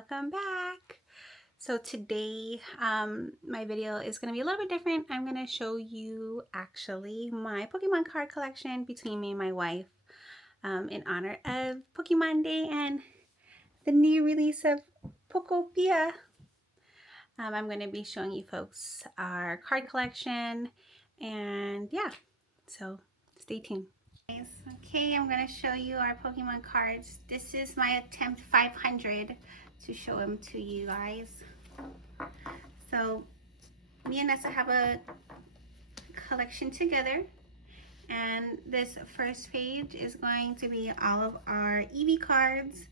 welcome back. So today my video is going to be a little bit different. I'm going to show you actually my Pokemon card collection between me and my wife in honor of Pokemon Day and the new release of Pokopia. I'm going to be showing you folks our card collection, and yeah, so stay tuned. Okay, I'm going to show you our Pokemon cards. This is my attempt 500 to show them to you guys. So me and Nessa have a collection together, and this first page is going to be all of our Eevee cards.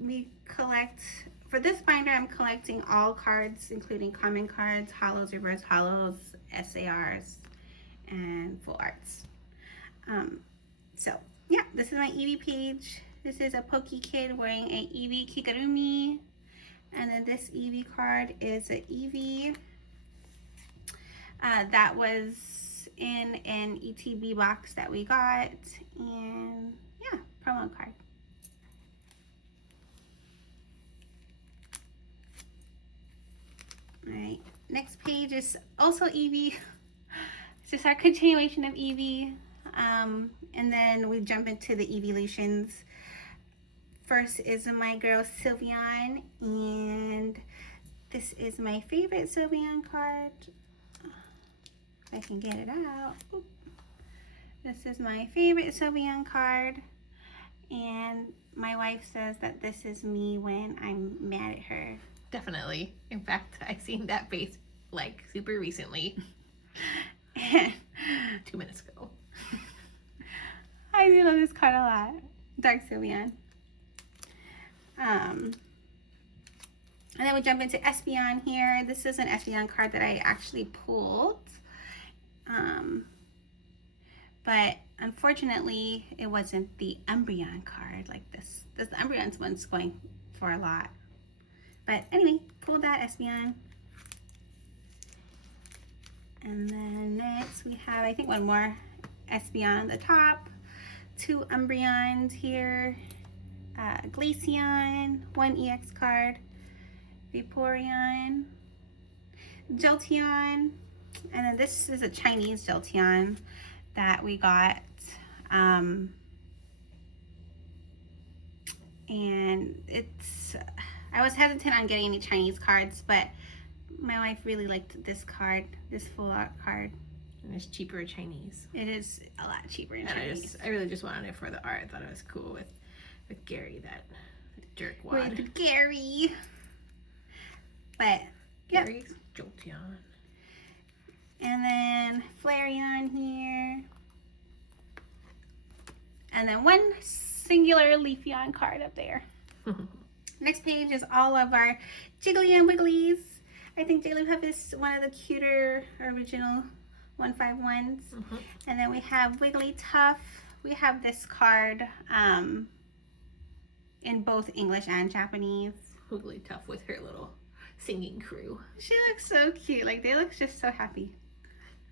We collect, for this binder I'm collecting all cards including common cards, holos, reverse holos, SARs, and full arts. So yeah, this is my Eevee page. This is a Pokekid wearing a Eevee Kigurumi, and then this Eevee card is an Eevee that was in an ETB box that we got, and yeah, promo card. All right, next page is also Eevee. It's just our continuation of Eevee. And then we jump into the evolutions. First is my girl Sylveon, and this is my favorite Sylveon card. If I can get it out. Oop. This is my favorite Sylveon card, and my wife says that this is me when I'm mad at her. Definitely. In fact, I seen that face like super recently. 2 minutes ago. I do love this card a lot. Dark Sylveon. And then we jump into Espeon here. This is an Espeon card that I actually pulled. But unfortunately, it wasn't the Umbreon card like this. This Umbreon one's going for a lot. But anyway, pulled that Espeon. And then next we have, I think, one more Espeon on the top. 2 Umbreons here. Glaceon, 1 EX card. Vaporeon. Jolteon. And then this is a Chinese Jolteon that we got. And it's, I was hesitant on getting any Chinese cards, but my wife really liked this card, this full art card. And it's cheaper Chinese. It is a lot cheaper in and Chinese. I really just wanted it for the art. I thought it was cool with Gary, that jerkwad. With Gary. But, yep. Gary's Jolteon. And then Flareon here. And then one singular Leafeon card up there. Next page is all of our Jiggly and Wigglies. I think Jigglypuff is one of the cuter original 151s. And then we have Wigglytuff. We have this card in both English and Japanese. Wigglytuff with her little singing crew. She looks so cute. Like, they look just so happy.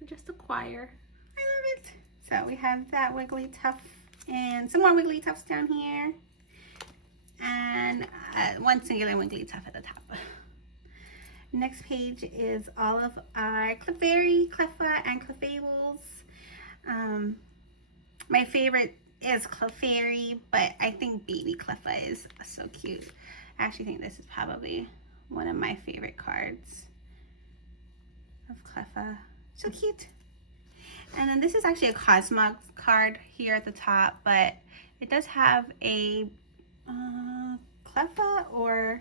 Just a choir. I love it. So we have that Wigglytuff and some more Wigglytuffs down here. And one singular Wigglytuff at the top. Next page is all of our Clefairy, Cleffa, and Clefables. My favorite is Clefairy, but I think baby Cleffa is so cute. I actually think this is probably one of my favorite cards of Cleffa. So cute. And then this is actually a Cosmog card here at the top, but it does have a Cleffa or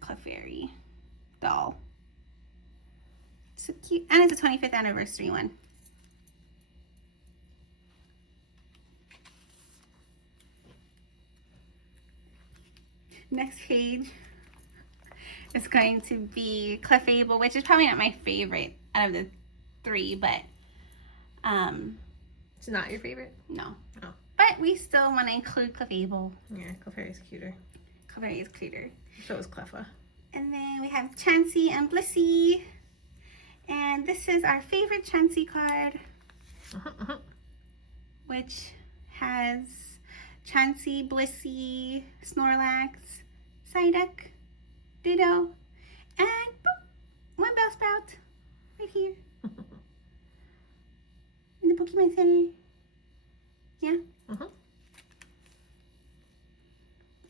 Clefairy doll. So cute. And it's a 25th anniversary one. Next page is going to be Clefable, which is probably not my favorite out of the 3, but It's not your favorite? no. Oh. But we still want to include Clefable. Yeah, Clefairy's cuter. Clefairy is cuter. So is Cleffa. And then we have Chansey and Blissey. And this is our favorite Chansey card, which has Chansey, Blissey, Snorlax, Psyduck, Ditto, and boop, one Bellsprout right here in the Pokemon Center. Yeah? Uh-huh.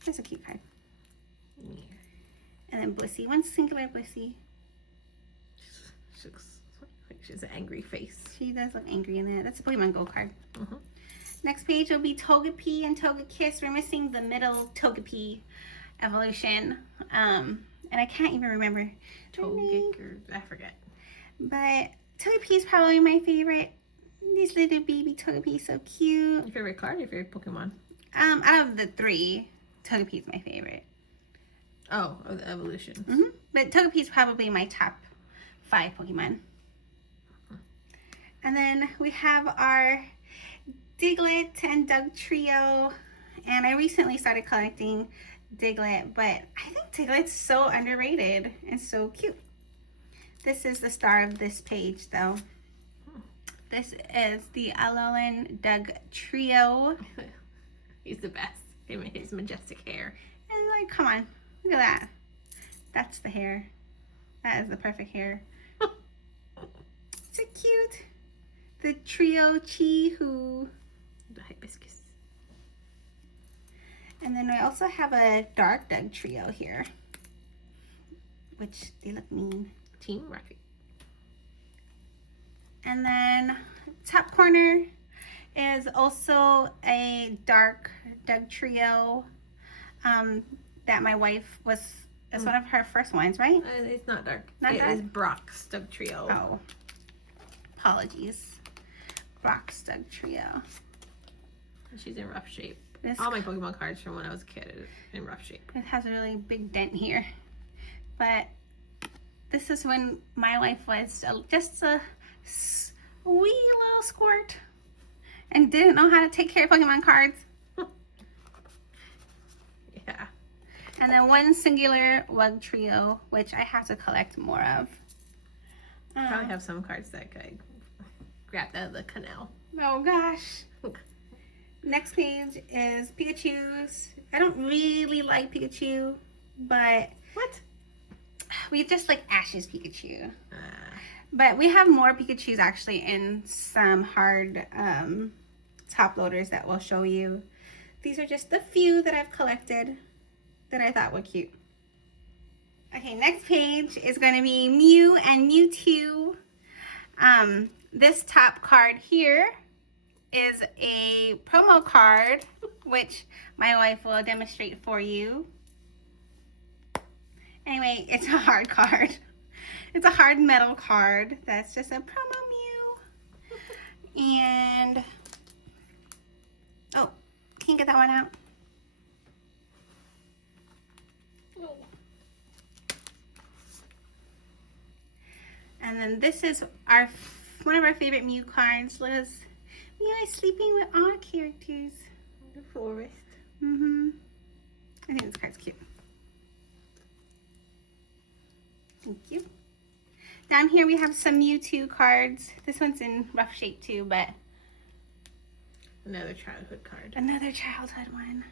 That's a cute card. Yeah. And then Blissey, one singular Blissey. She looks like she has an angry face. She does look angry in that. That's a Pokemon Go card. Uh-huh. Next page will be Togepi and Togekiss. We're missing the middle Togepi evolution. And I can't even remember. Togekiss, or I forget. But Togepi is probably my favorite. This little baby Togepi is so cute. Your favorite card? Your favorite Pokemon? Out of the three, Togepi is my favorite. Oh, of the evolutions. Mm-hmm. But Togepi is probably my top 5 Pokemon. And then we have our Diglett and Doug trio. And I recently started collecting Diglett, but I think Diglett's so underrated and so cute. This is the star of this page, though. This is the Alolan Doug trio. He's the best. Him and his majestic hair. And like, come on, look at that. That's the hair. That is the perfect hair. So cute. The trio Chi-Hu. The hibiscus. And then I also have a dark Doug trio here, which they look mean. Team Rocket. And then top corner is also a dark Doug trio that my wife was, it's one of her first ones, right? It's not dark. Not it dark? is Brock's Doug Trio. Oh, apologies. Brock's Doug trio. She's in rough shape. This All my Pokemon cards from when I was a kid are in rough shape. It has a really big dent here. But this is when my wife was just a wee little squirt and didn't know how to take care of Pokemon cards. Yeah. And then one singular Wug trio, which I have to collect more of. Probably have some cards that I grabbed out of the canal. Oh gosh. Next page is Pikachu's. I don't really like Pikachu, but What? we just like Ash's Pikachu. Uh, But we have more Pikachus actually in some hard top loaders that we'll show you. These are just the few that I've collected that I thought were cute. Okay, next page is going to be Mew and Mewtwo. This top card here is a promo card, which my wife will demonstrate for you. Anyway, it's a hard card. It's a hard metal card that's just a promo Mew. And, oh, can you get that one out? And then this is one of our favorite Mew cards. Liz, Mew is sleeping with all characters. the forest. I think this card's cute. Thank you. Down here we have some Mewtwo cards. This one's in rough shape too, but Another childhood card. another childhood one.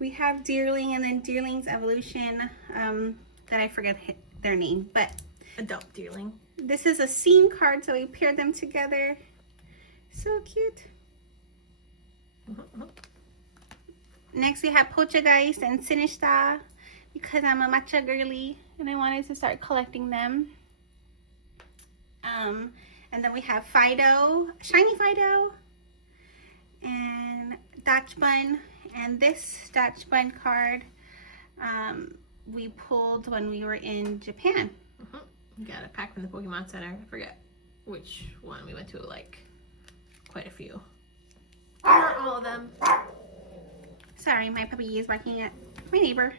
We have Deerling and then Deerling's Evolution, that I forget their name, but Adult Deerling. this is a scene card, so we paired them together. So cute. Next we have Poltergeist and Sinistcha, because I'm a matcha girly and I wanted to start collecting them. And then we have Fido, Shiny Fido, and Dachshund. And this Dachshund card we pulled when we were in Japan. Got a pack from the Pokemon Center. I forget which one we went to, like quite a few. Not all of them. Sorry, my puppy is barking at my neighbor.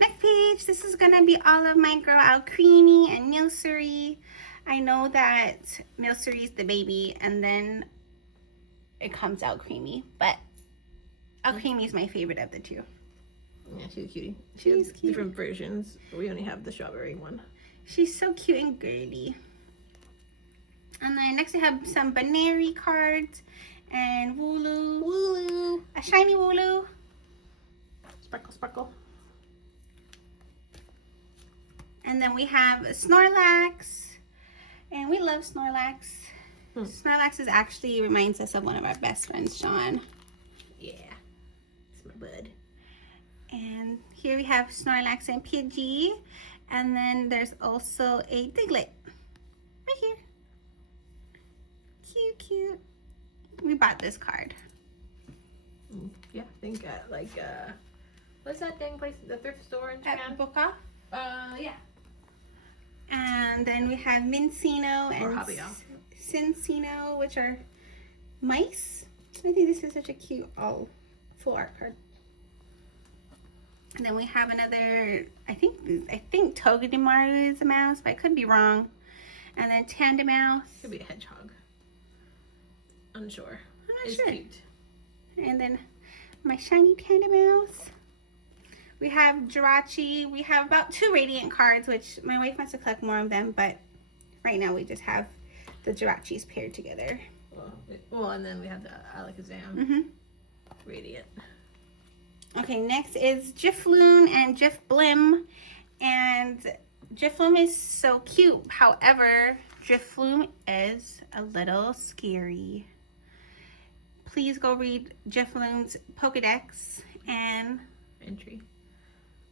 Next page, this is gonna be all of my Girl Alcremie and Milcery. I know that Milcery is the baby and then it comes out creamy, but Alcremie is my favorite of the two. Yeah, she's a cutie. She She's has cute. different versions. We only have the strawberry one. She's so cute and girly. And then next we have some Banary cards And Wooloo. Wooloo. A shiny Wooloo. Sparkle, sparkle. And then we have Snorlax. And we love Snorlax. Snorlax actually reminds us of one of our best friends, Sean. Yeah. It's my bud. And here we have Snorlax and Pidgey. And then there's also a Diglett. Right here. Cute, cute. We bought this card. Yeah, I think what's that dang place? The thrift store in At Japan? Boca. Yeah. And then we have Mincino and Hobby Lobby. Cincino, which are mice. I think this is such a cute full art card. And then we have another, I think Togedemaru is a mouse, but I could be wrong. And then Tandemaus. Could be a hedgehog. Unsure. I'm not It's sure. cute. And then my shiny Tandemaus. We have Jirachi. We have about 2 Radiant cards, which my wife wants to collect more of them, but right now we just have the Jirachis paired together. Well, and then we have the Alakazam. Mm-hmm. Radiant. Okay, next is Gifloon and Gifblim. And Gifloon is so cute. However, Gifloon is a little scary. Please go read Gifloon's Pokedex and Entry.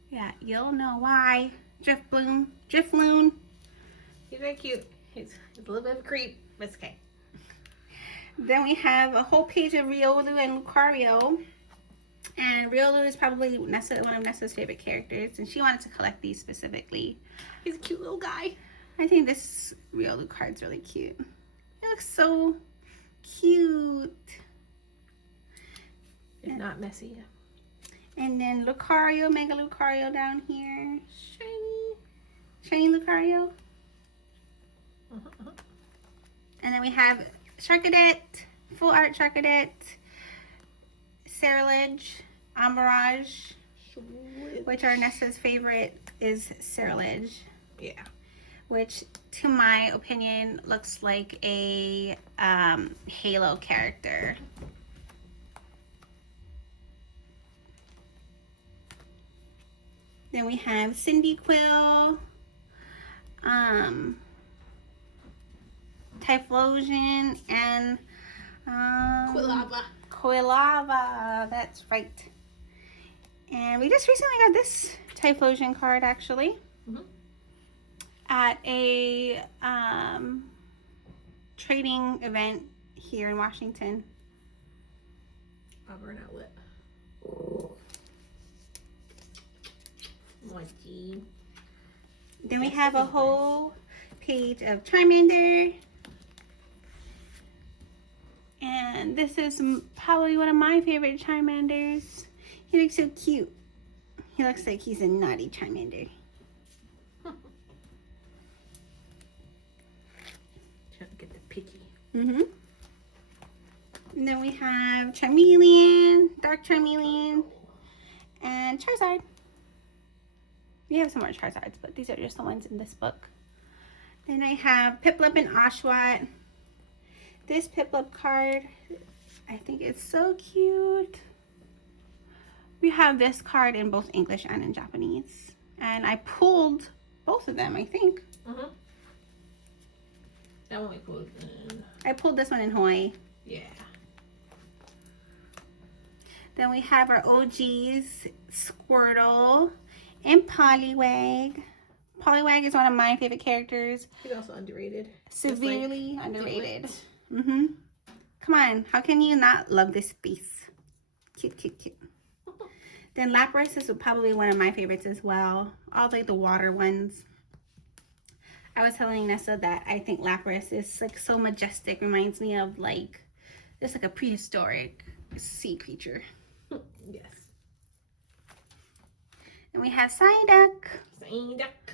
yeah, you'll know why. Gifloon. He's very cute. He's a little bit of a creep, but it's okay. Then we have a whole page of Riolu and Lucario. And Riolu is probably one of Nessa's favorite characters, and she wanted to collect these specifically. He's a cute little guy. I think this Riolu card's really cute. He looks so cute. It's not messy. And then Lucario, Mega Lucario down here. Shiny Lucario. And then we have Charcadet, Full Art Charcadet, Ceruledge, Amberage, which are Nessa's favorite is Ceruledge. Yeah. Which, to my opinion, looks like a Halo character. Then we have Cyndaquil, Typhlosion, and Quilava, that's right. And we just recently got this Typhlosion card, actually. Mhm. At a trading event here in Washington. Auburn Outlet. Monkey. Then we have a whole page of Charmander. And this is probably one of my favorite Charmanders. He looks so cute. He looks like he's a naughty Charmander. Trying to get the picky. Mm-hmm. And then we have Charmeleon, Dark Charmeleon, and Charizard. We have some more Charizards, but these are just the ones in this book. Then I have Piplup and Oshawott. This Piplup card, I think it's so cute. We have this card in both English and in Japanese. And I pulled both of them, I think. Mm-hmm. That one we pulled. I pulled this one in Hawaii. Yeah. Then we have our OGs, Squirtle and Poliwag. Poliwag is one of my favorite characters. He's also underrated. Severely like underrated. Diglett. Mm-hmm. Come on, how can you not love this piece? Cute, cute, cute. Then Lapras is probably one of my favorites as well. All like the water ones. I was telling Nessa that I think Lapras is like so majestic. Reminds me of like, just like a prehistoric sea creature. Yes. And we have Psyduck. Psyduck.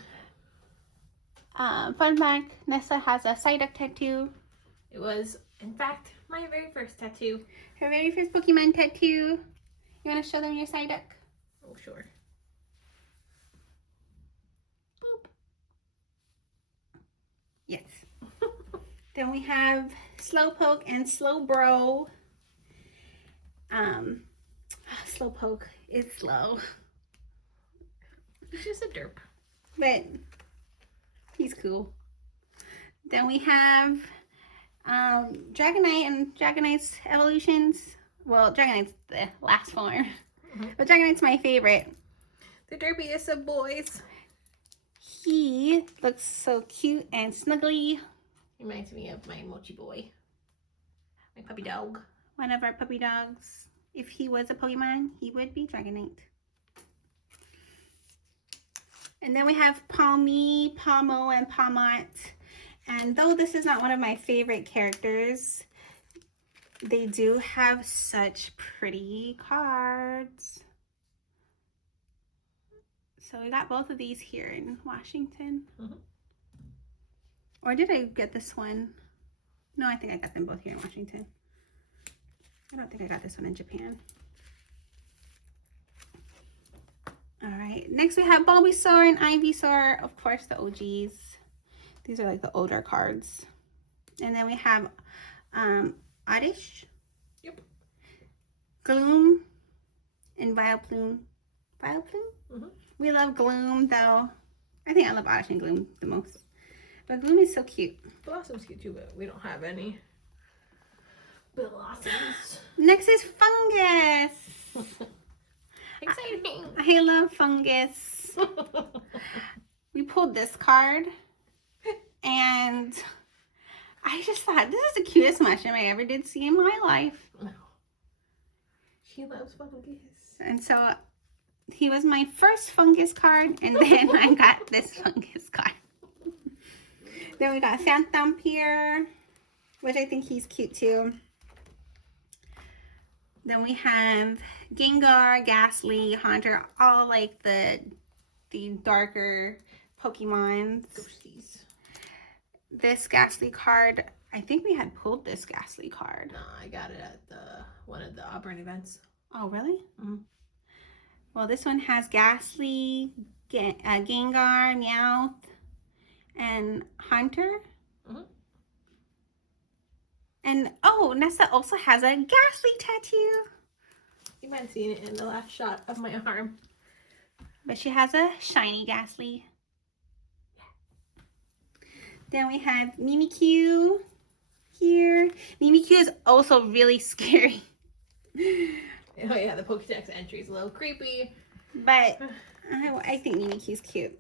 Fun fact, Nessa has a Psyduck tattoo. It was, in fact, my very first tattoo. Her very first Pokemon tattoo. You want to show them your Psyduck? Oh, sure. Boop. Yes. Then we have Slowpoke and Slowbro. Slowpoke is slow. He's just a derp. But he's cool. Then we have Dragonite and Dragonite's evolutions. Well, Dragonite's the last form. But Dragonite's my favorite. The derpiest of boys. He looks so cute and snuggly. Reminds me of my Mochi boy. My puppy dog. One of our puppy dogs. If he was a Pokemon, he would be Dragonite. And then we have Palmy, Palmo, and Palmont. And though this is not one of my favorite characters, they do have such pretty cards. So we got both of these here in Washington. Or did I get this one? No, I think I got them both here in Washington. I don't think I got this one in Japan. All right, next we have Bulbasaur and Ivysaur, of course the OGs. These are like the older cards. And then we have Oddish. Yep. Gloom and Vileplume. Vileplume? We love Gloom though. I think I love Oddish and Gloom the most. But Gloom is so cute. Blossom's cute too, but we don't have any Blossoms. Next is Fungus. Exciting. I love Fungus. We pulled this card and I just thought this is the cutest mushroom I ever did see in my life. No. She loves Fungus. And so he was my first Fungus card, and then I got this Fungus card. Then we got Phantom here, which I think he's cute too. Then we have Gengar, Ghastly, Haunter, all like the darker Pokemons. Ghosties. This Ghastly card, I think we had pulled this Ghastly card. No, I got it at one of the Auburn events. Oh, really? Mm-hmm. Well, this one has Ghastly, Gengar, Meowth, and Hunter. Mm-hmm. And, oh, Nessa also has a Ghastly tattoo. You might have seen it in the last shot of my arm. But she has a shiny Ghastly. Then we have Mimikyu here. Mimikyu is also really scary. Oh yeah, the Pokédex entry is a little creepy. But I think Mimikyu's cute.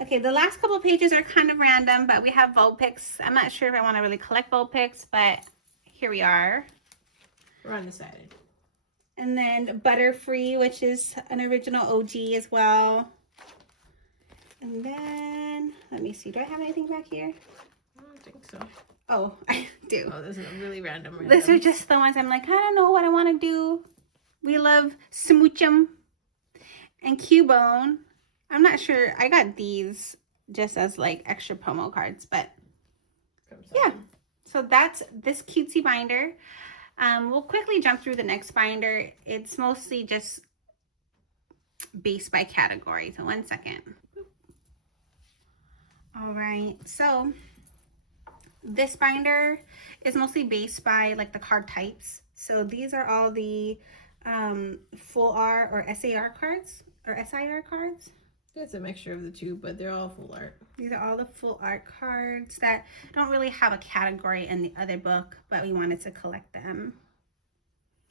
Okay, the last couple of pages are kind of random, but we have Vulpix. I'm not sure if I want to really collect Vulpix, but here we are. We're undecided. And then Butterfree, which is an original OG as well. And then, let me see. Do I have anything back here? I don't think so. Oh, I do. Oh, this is a really random. These are just the ones I'm like, I don't know what I want to do. We love Smoochum and Cubone. I'm not sure. I got these just as like extra promo cards, but yeah. So that's this cutesy binder. We'll quickly jump through the next binder. It's mostly just based by category. So 1 second. All right. So this binder is mostly based by like the card types. So these are all the full R or SAR cards or SIR cards. It's a mixture of the two, but they're all full art. These are all the full art cards that don't really have a category in the other book, but we wanted to collect them.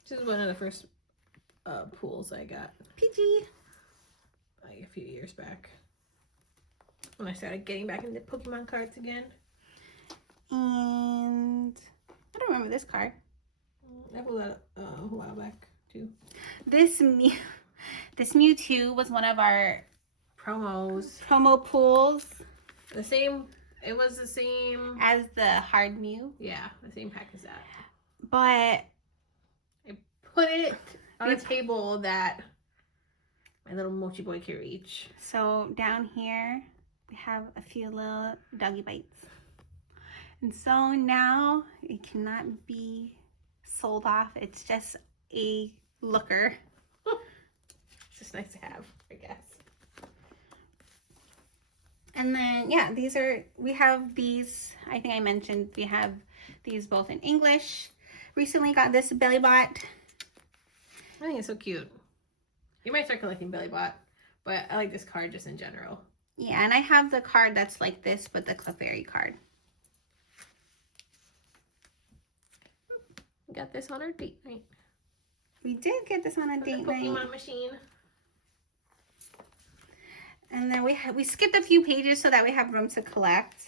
This is one of the first pools I got. PG. Like a few years back. When I started getting back into Pokemon cards again. And I don't remember this card. I pulled that a while back too. This Mewtwo was one of our promo pools. The same. It was the same as the hard Mew. Yeah, the same pack as that. But I put it on a table that my little Mochi boy can reach. So down here we have a few little doggy bites. And so now it cannot be sold off. It's just a looker. It's just nice to have, I guess. And then, yeah, we have these, I think I mentioned, we have these both in English. Recently got this Bellybot I think it's so cute. You might start collecting Billy Bot, but I like this card just in general. Yeah, and I have the card that's like this, but the Clefairy card. We got this on our date night. We did get this on a date night. Pokemon machine. And then we skipped a few pages so that we have room to collect.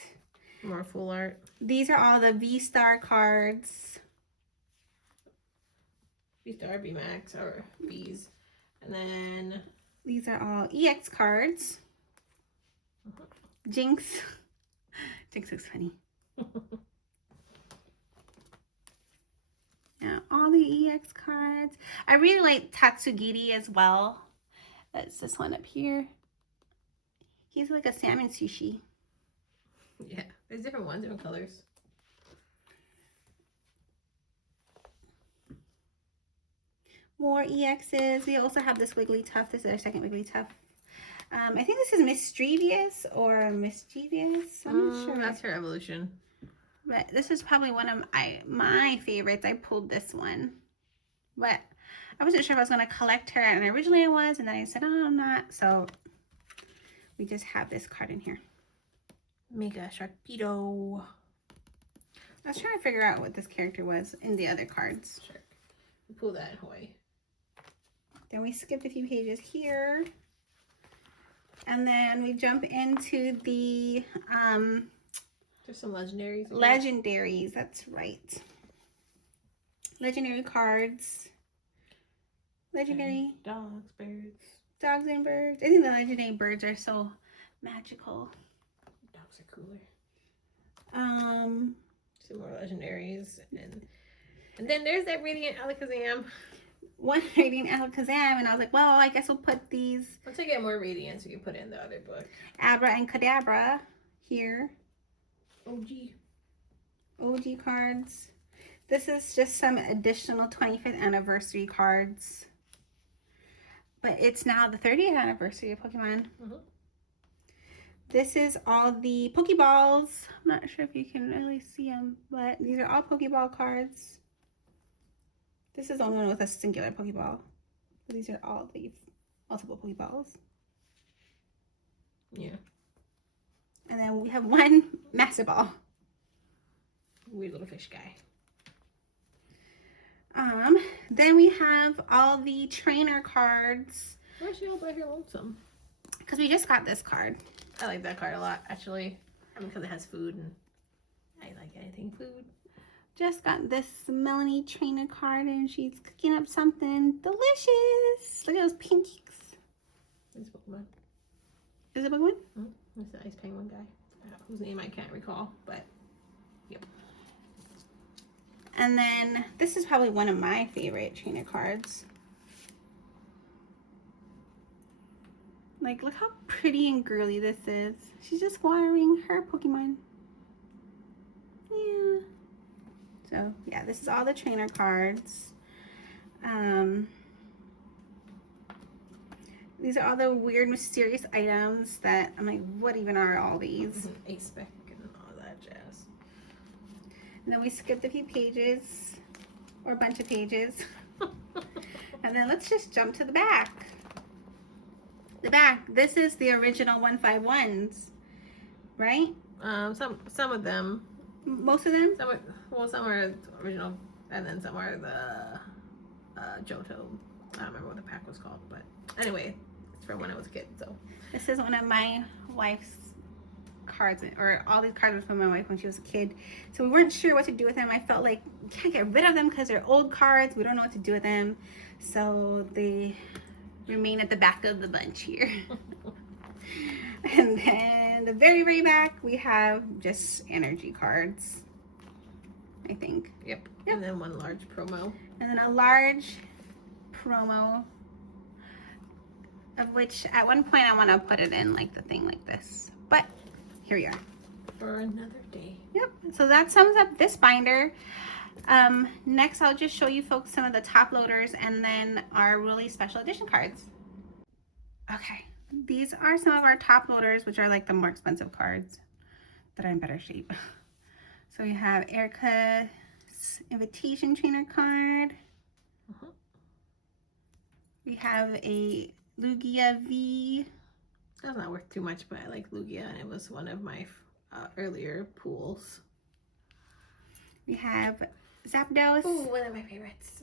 More full art. These are all the V-Star cards. V-Star, V-Max, or V's. And then... These are all EX cards. Jinx. Jinx looks funny. Yeah, all the EX cards. I really like Tatsugiri as well. That's this one up here. He's like a salmon sushi. Yeah, there's different ones, different colors. More EXs. We also have this Wigglytuff. This is our second Wigglytuff. I think this is Mischievous or Mischievous. I'm not sure. That's her evolution. But this is probably one of my favorites. I pulled this one. But I wasn't sure if I was going to collect her. And originally I was. And then I said, oh, I'm not. So we just have this card in here. Mega Sharpedo. I was trying to figure out what this character was in the other cards. Shark. We pull that in Hawaii. Then we skipped a few pages here. And then we jump into the There's some legendaries. legendaries. That's right. Legendary cards. Legendary dogs, birds. dogs and birds. I think the legendary birds are so magical. Dogs are cooler. Um, Some more legendaries, and then there's that Radiant Alakazam. one Radiant Alakazam, and I was like, well, I guess we'll put these Once I get more Radiants, we can put it in the other book. Abra and Kadabra here. OG. OG cards. This is just some additional 25th anniversary cards. But it's now the 30th anniversary of Pokemon. Mm-hmm. This is all the Pokeballs. I'm not sure if you can really see them, but these are all Pokeball cards. This is the only one with a singular Pokeball. But these are all the multiple Pokeballs. Yeah. And then we have one Master Ball. Weird little fish guy. Then we have all the trainer cards. Why is she all by her lonesome? Because we just got this card. I like that card a lot, actually. I mean, because it has food, and I like anything food. Just got this Melanie trainer card, and she's cooking up something delicious. Look at those pinkies. It's Pokemon. Is it Pokemon? Mm-hmm. It's the Ice Penguin guy, whose name I can't recall, but yep. And then this is probably one of my favorite trainer cards. Like, look how pretty and girly this is. She's just watering her Pokemon. Yeah. So, yeah, this is all the trainer cards. These are all the weird, mysterious items that I'm like, what even are all these? Ace Spec and all that jazz. And then we skipped a few pages, or a bunch of pages. And then let's just jump to the back. The back, this is the original 151s, right? Some of them. Most of them? Some are original, and then some are the Johto. I don't remember what the pack was called, but anyway, it's from when I was a kid. So this is one of my wife's cards, or all these cards were from my wife when she was a kid. So we weren't sure what to do with them. I felt like we can't get rid of them because they're old cards. We don't know what to do with them. So they remain at the back of the bunch here. And then the very, very back, we have just energy cards, I think. Yep. And then one large promo. And then a large promo, of which at one point I want to put it in like the thing like this. But here we are. For another day. Yep. So that sums up this binder. Next, I'll just show you folks some of the top loaders and then our really special edition cards. Okay. These are some of our top loaders, which are like the more expensive cards that are in better shape. So we have Erica's invitation trainer card. We have a Lugia V. That's not worth too much, but I like Lugia, and it was one of my earlier pools. We have Zapdos. Ooh, one of my favorites.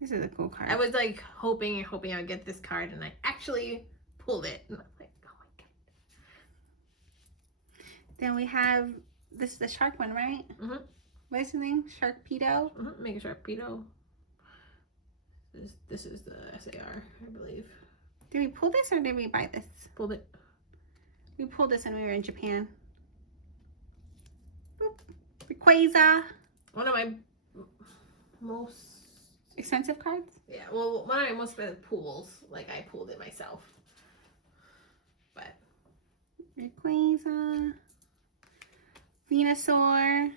This is a cool card. I was like hoping I would get this card, and I actually pulled it. And I was like, oh my god. Then we have, this is the shark one, right? Mm-hmm. What is his name? Sharpedo? Mm-hmm. Mega Sharpedo. This is the SAR, I believe. Did we pull this or did we buy this? Pulled it. We pulled this when we were in Japan. Rayquaza. One of my most expensive cards? Yeah, well, one of my most expensive pools. Like, I pulled it myself. But. Rayquaza. Venusaur.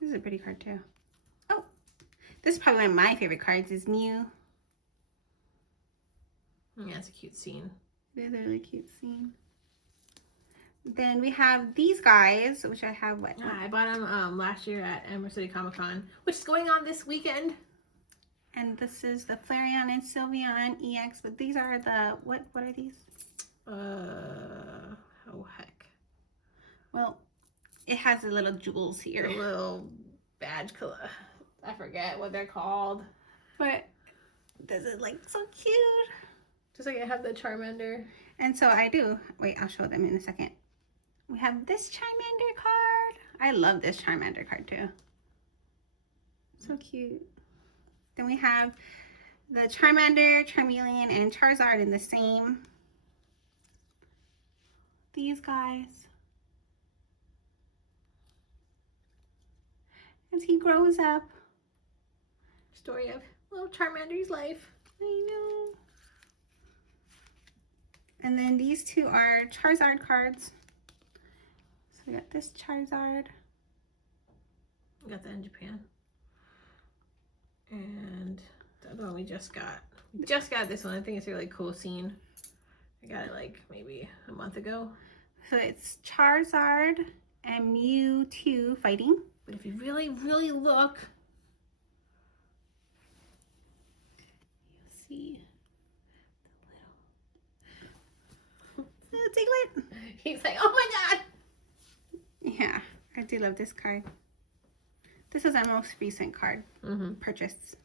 This is a pretty card too. Oh, this is probably one of my favorite cards is Mew. Yeah, it's a cute scene. It is a really cute scene. Then we have these guys, which I have what? I bought them last year at Emerald City Comic Con, which is going on this weekend. And this is the Flareon and Sylveon EX, but these are the, what are these? Oh heck. Well, it has the little jewels here. The little badge color. I forget what they're called. But does it like so cute? Just like I have the Charmander. And so I do. Wait, I'll show them in a second. We have this Charmander card. I love this Charmander card too. So cute. Then we have the Charmander, Charmeleon, and Charizard in the same. These guys. As he grows up. Story of little Charmander's life. I know. And then these two are Charizard cards. So we got this Charizard. We got that in Japan. And the other one we just got. We just got this one. I think it's a really cool scene. I got it like maybe a month ago. So it's Charizard and Mewtwo fighting. But if you really, really look, you'll see the little Diglett. He's like, oh my god. Yeah, I do love this card. This is our most recent card purchase.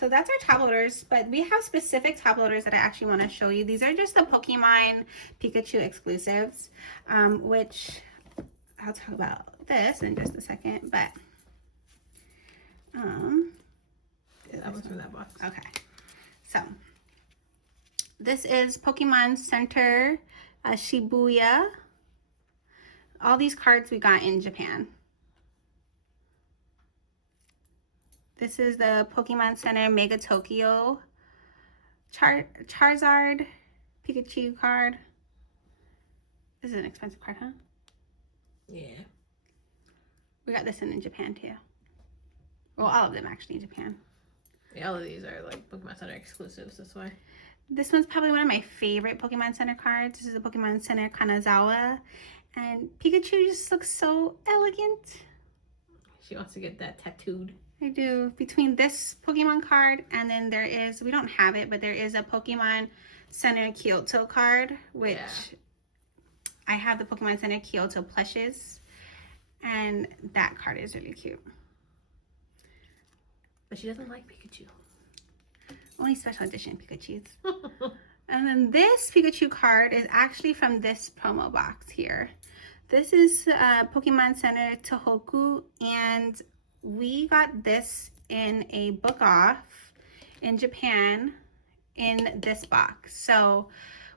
So that's our top loaders, but we have specific top loaders that I actually want to show you. These are just the Pokemon Pikachu exclusives, which I'll talk about this in just a second, but that was from that box. Okay, so this is Pokemon Center Shibuya. All these cards we got in Japan. This is the Pokemon Center Mega Tokyo Charizard Pikachu card. This is an expensive card, huh? Yeah. We got this in Japan too. Well, all of them actually in Japan. Yeah, all of these are like Pokemon Center exclusives, that's why. This one's probably one of my favorite Pokemon Center cards. This is the Pokemon Center Kanazawa. And Pikachu just looks so elegant. She wants to get that tattooed. I do. Between this Pokemon card and then there is, we don't have it, but there is a Pokemon Center Kyoto card, which I have the Pokemon Center Kyoto plushes. And that card is really cute. But she doesn't like Pikachu. Only special edition Pikachus. And then this Pikachu card is actually from this promo box here. This is Pokemon Center Tohoku, and we got this in a book off in Japan in this box. So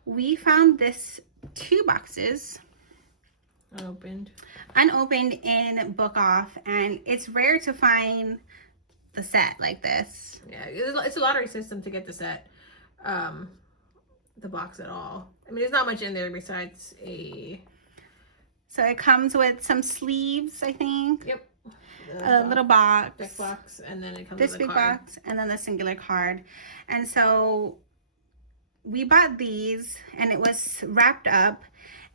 we found this 2 boxes unopened in book off, and it's rare to find the set like this. Yeah, it's a lottery system to get the set, the box at all. I mean, there's not much in there besides a. So it comes with some sleeves, I think. Yep. A little box. Deck box, and then it comes this with a big card. box, and then the singular card. And so we bought these, and it was wrapped up,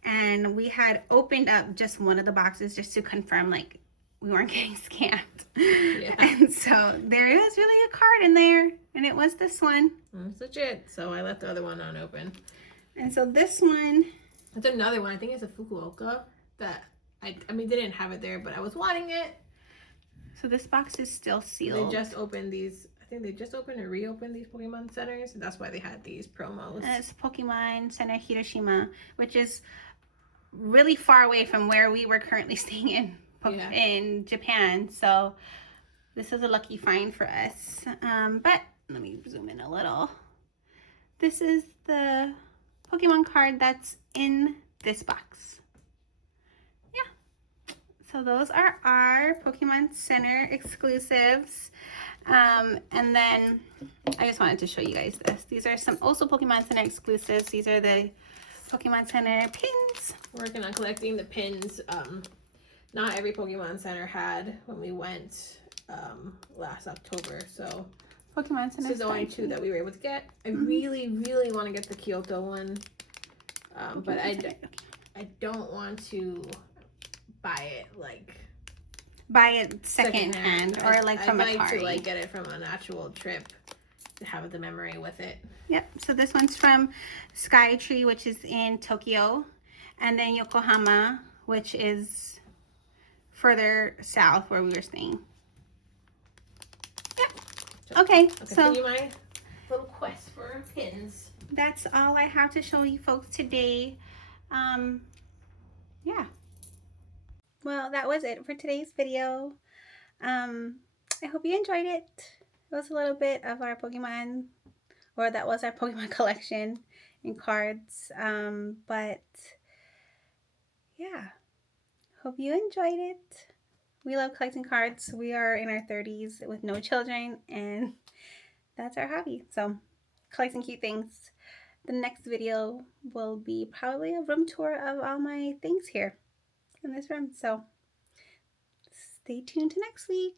and we had opened up just one of the boxes just to confirm like we weren't getting scammed. Yeah. And so there is really a card in there, and it was this one. It's legit. So I left the other one unopened. And so this one, It's another one. I think it's a Fukuoka that I mean, they didn't have it there, but I was wanting it. so this box is still sealed. They just opened these. I think they just opened or reopened these Pokemon centers. That's why they had these promos. And it's Pokemon Center Hiroshima, which is really far away from where we were currently staying in Japan. So this is a lucky find for us. But let me zoom in a little. This is the Pokemon card that's in this box. Yeah. So those are our Pokemon Center exclusives. And then I just wanted to show you guys this. These are some also Pokemon Center exclusives. These are the Pokemon Center pins. Working on collecting the pins. Not every Pokemon Center had when we went last October. So Pokemon Center. this is the only two that we were able to get. I really, really want to get the Kyoto one. But I don't want to buy it like... Buy it second hand or like from a I'd like card. to like get it from an actual trip to have the memory with it. Yep. So this one's from Sky Tree, which is in Tokyo, and then Yokohama, which is further south where we were staying. Yep. Okay. So continue my little quest for pins. that's all I have to show you folks today. Yeah. Well, that was it for today's video. I hope you enjoyed it. It was a little bit of our Pokemon, or that was our Pokemon collection in cards. But yeah, hope you enjoyed it. We love collecting cards. We are in our 30s with no children, and that's our hobby. So collecting cute things. The next video will be probably a room tour of all my things here in this room. So stay tuned to next week.